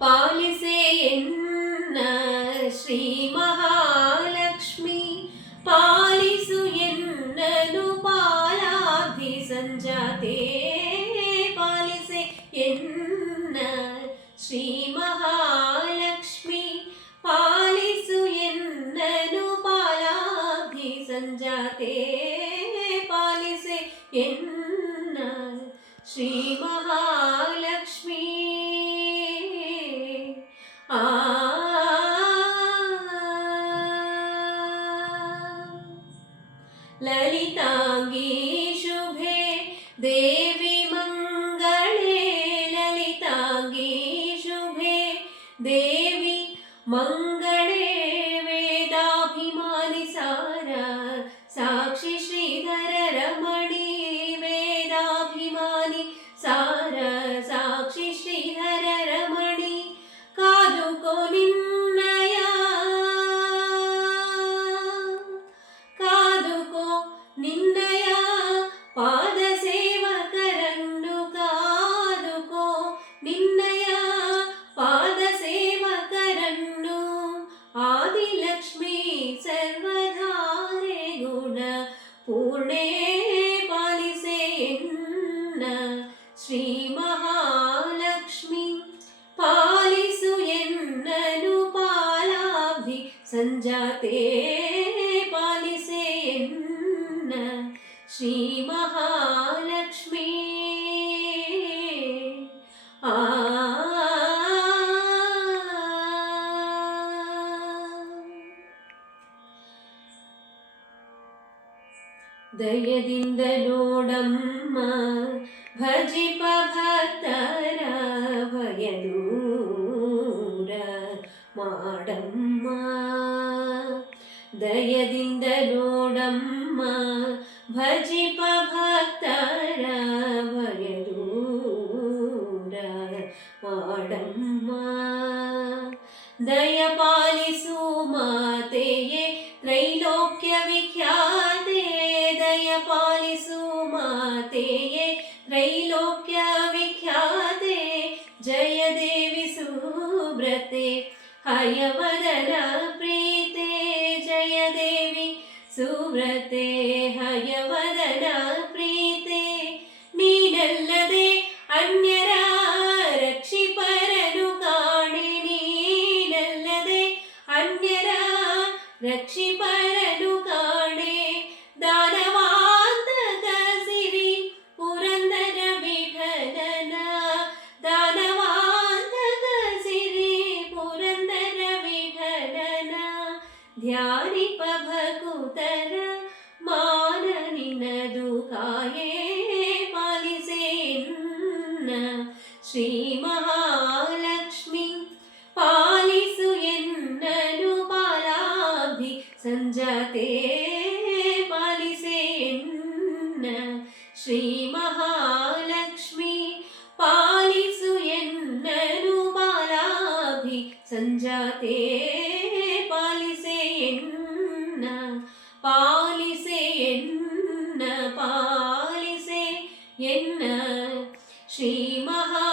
ಪಾಲಿಸೆ ಎನ್ನ ಶ್ರೀ ಮಹಾಲಕ್ಷ್ಮಿ, ಪಾಲಿಸು ಎನ್ನನು ಪಾಲಾಬ್ಧಿ ಸಂಜಾತೆ. ಪಾಲಿಸೆ ಎನ್ನ ಶ್ರೀ ಮಹಾಲಕ್ಷ್ಮಿ, ಪಾಲಿಸು ಎನ್ನನು ಪಾಲಾಬ್ಧಿ ಸಂಜಾತೆ. ಪಾಲಿಸೆ ಎನ್ನ ಶ್ರೀ ಮಹಾಲಕ್ಷ್ಮಿ. ಆ ಲಲಿತಾಂಗಿ ಶುಭೆ ದೇವಿ ಮಂಗಳೇ, ಲಲಿತಾಂಗಿ ಶುಭೆ ದೇವಿ ಮಂಗಳೇ, ವೇದಾಭಿಮಾನಿ ಸಾರ ಸಾಕ್ಷಿ ಶ್ರೀಧರ ರಮಣಿ, ವೇದಾಭಿಮಾನಿ ಸಾರ ಸಾಕ್ಷಿ ಶ್ರೀಧರ ರಮಣಿ. ಕಾದುಕೋ ನಿನ್ನಯ, ಕಾದುಕೋ ನಿನ್ನಯ ಪಾದ ಸೇವಕರನ್ನು, ಕಾದುಕೋ ನಿನ್ನಯ ಪಾದ ಸೇವಕರನ್ನು. ಆದಿಲಕ್ಷ್ಮೀ ಸರ್ವಧಾರೆ ಗುಣ ಪೂರ್ಣೆ, ಪಾಲಿಸೆ ಎನ್ನ ಶ್ರೀ ಮಹಾಲಕ್ಷ್ಮಿ, ಪಾಲಿಸು ಎನ್ನನು ಪಾಲಾಬ್ಧಿ ಸಂಜಾತೆ. ಪಾಲಿಸೆ ಎನ್ನ ಶ್ರೀ ಮಹಾಲಕ್ಷ್ಮಿ. ಆ ದಯದಿಂದ ನೋಡಮ್ಮ ಭಜಿಪ ಭಕ್ತರ ಭಯ ದೂರ ಮಾಡಮ್ಮ. ದಯದಿಂದ ನೋಡಮ್ಮ ಭಜಿಪ ಭಕ್ತರ ಭಯ ದೂರ ಮಾಡಮ್ಮ. ದಯ ಪಾಲಿಸು ಮಾತೆಯೇ ತ್ರೈಲೋಕ್ಯ ವಿಖ್ಯಾತೆ, ದಯ ಪಾಲಿಸು ಮಾತೆಯೇ ತ್ರೈಲೋಕ್ಯ ವಿಖ್ಯಾತೆ. ಜಯ ದೇವಿ ಸುಬ್ರತೆ ಹಯವದನ ಪ್ರೀತೆ, ಜಯ ದೇವಿ ಸುಬ್ರತೆ ಹಯವದನ ಪ್ರೀತೆ. ನೀನಲ್ಲದೆ ಅನ್ಯರ ರಕ್ಷಿಪರನು ಕಾಣೆ, ನೀನಲ್ಲದೆ ಅನ್ಯರ ರಕ್ಷಿಪರನು ಕಾಣೆ. ದಾನವಾಂತಕ ಸಿರಿ ಪುರಂದರ ವಿಠಲನ, ದಾನವಾಂತಕ ಸಿರಿ ಪುರಂದರ ವಿಠಲನ. ಧ್ಯಾನಿಪ ಭಕುತರ ಮಾನ ನಿನ್ನದು ಕಾಯೇ, ಪಾಲಿಸೆ ಎನ್ನ ಶ್ರೀ ಮಹಾಲಕ್ಷ್ಮಿ, ಪಾಲಿಸು ಎನ್ನನು ಪಾಲಾಬ್ಧಿ ಸಂಜಾತೆ. ಪಾಲಿಸೆ ಎನ್ನ ಶ್ರೀ ಮಹಾಲಕ್ಷ್ಮಿ, ಪಾಲಿಸು ಎನ್ನನು ಪಾಲಾಬ್ಧಿ ಸಂಜಾತೆ. ಪಾಲಿಸೆ ಎನ್ನ, ಪಾಲಿಸೆ ಎನ್ನ, ಪಾಲಿಸೆ ಎನ್ನ ಶ್ರೀ ಮಹಾ